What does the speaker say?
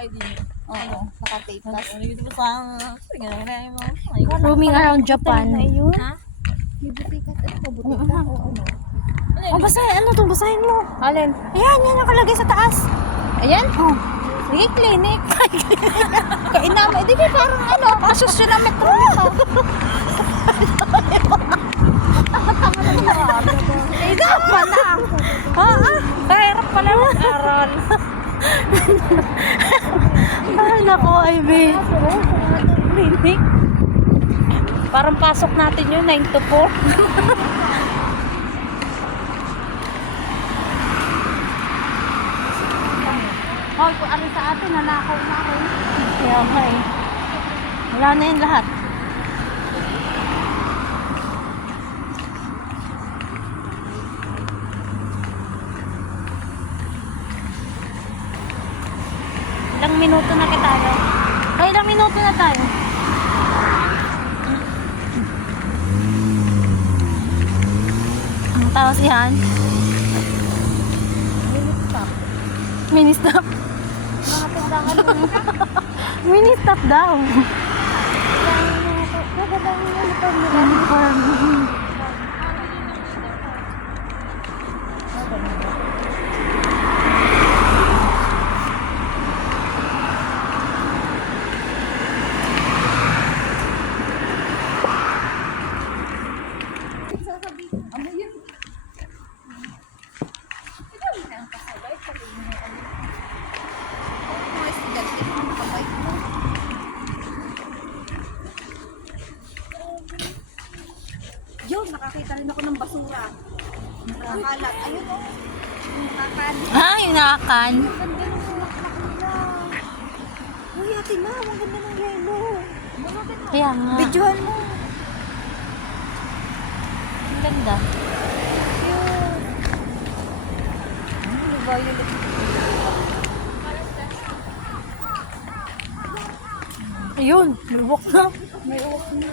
tayo din. Oo, naka-tape pass. Dito pa sa... Roaming around Japan. Ha? May butika. Ano ba butika? Oo. Oh, basahin. Ano to? Basahin mo. Alin? Ayan, yan nakalagay sa taas. Ayan? Oh. Sige, clinic. Kainama. Di ba parang ano? Asusyo na metro nito. Eh, dapat na. Kahirap pala mag-aral. Ay, nako, Ivy. Clinic. Parang pasok natin yun, 9 to 4. Hoy, kung ano sa atin, nanakaw na ako. Kaya nga eh. Wala na yun lahat. Ilang minuto na tayo. Ay, ilang minuto na tayo. Tapos yan. Mini stop. Mga tindahan mo. Mini stop daw. Gagandang uniform nila. Uniform. Mga estudyante, nakabike mo. Yun, nakakita rin ako ng basura. Nakakalat. Ayun o. Nakakalat. Ah, yung nakakan. Ang ganda ng bulaklak nila. Uy, ate na, ang ganda ng yellow. Kaya nga. Videohan mo. Ang ganda. Yun. Ano ba yun? Ayun, may walk na. May uwak na.